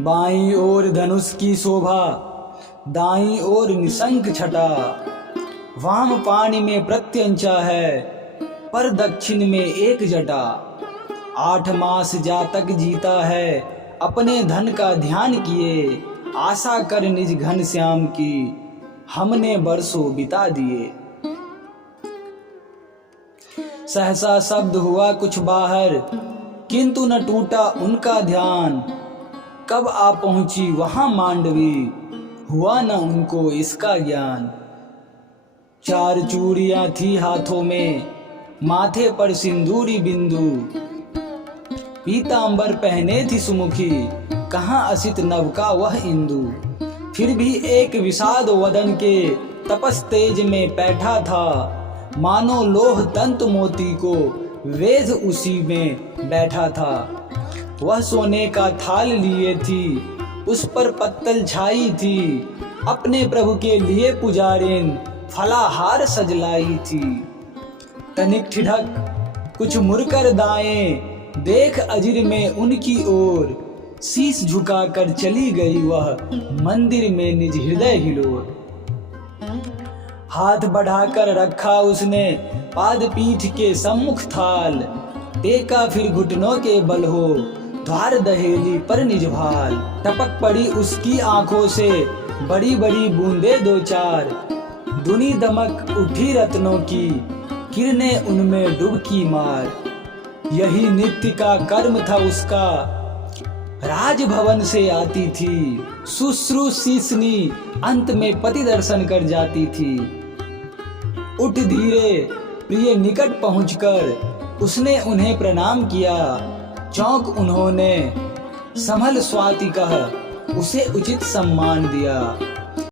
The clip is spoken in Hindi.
बाईं ओर धनुष की शोभा, दाईं ओर निशंक छटा। वाम पानी में प्रत्यंचा है, पर दक्षिण में एक जटा। 8 मास जातक जीता है, अपने धन का ध्यान किए। आशा कर निज घन श्याम की, हमने बरसों बिता दिए। सहसा शब्द हुआ कुछ बाहर, किंतु न टूटा उनका ध्यान। कब आ पहुंची वहां मांडवी, हुआ न उनको इसका ज्ञान। 4 चूड़ियां थी हाथों में, माथे पर सिंदूरी बिंदु। पीतांबर पहने थी सुमुखी, कहाँ असित नभ का वह इंदु। फिर भी एक विषाद वदन के, तपस तेज में बैठा था। मानो लोह तंत मोती को, वेद उसी में बैठा था। वह सोने का थाल लिए थी, उस पर पत्तल छाई थी। अपने प्रभु के लिए पुजारिन, फलाहार सजलाई थी। तनिक ठिठक कुछ मुड़कर दाएं, देख अजिर में उनकी ओर। शीश झुकाकर चली गई वह, मंदिर में निज हृदय हिलोर। हाथ बढ़ाकर रखा उसने, पाद पीठ के सम्मुख थाल। टेका फिर घुटनों के बल हो, द्वार दहेली पर निज भाल। टपक पड़ी उसकी आंखों से, बड़ी बड़ी बूंदे 2-4। दुनी दमक उठी रत्नों की, किरणें उनमें डुबकी मार। यही नित्य का कर्म था उसका, राजभवन से आती थी। शुश्रूषिसनी अंत में पति दर्शन कर जाती थी। उठ धीरे प्रिय निकट पहुंचकर, उसने उन्हें प्रणाम किया। चौंक उन्होंने, संभल स्वाति कह, उसे उचित सम्मान दिया।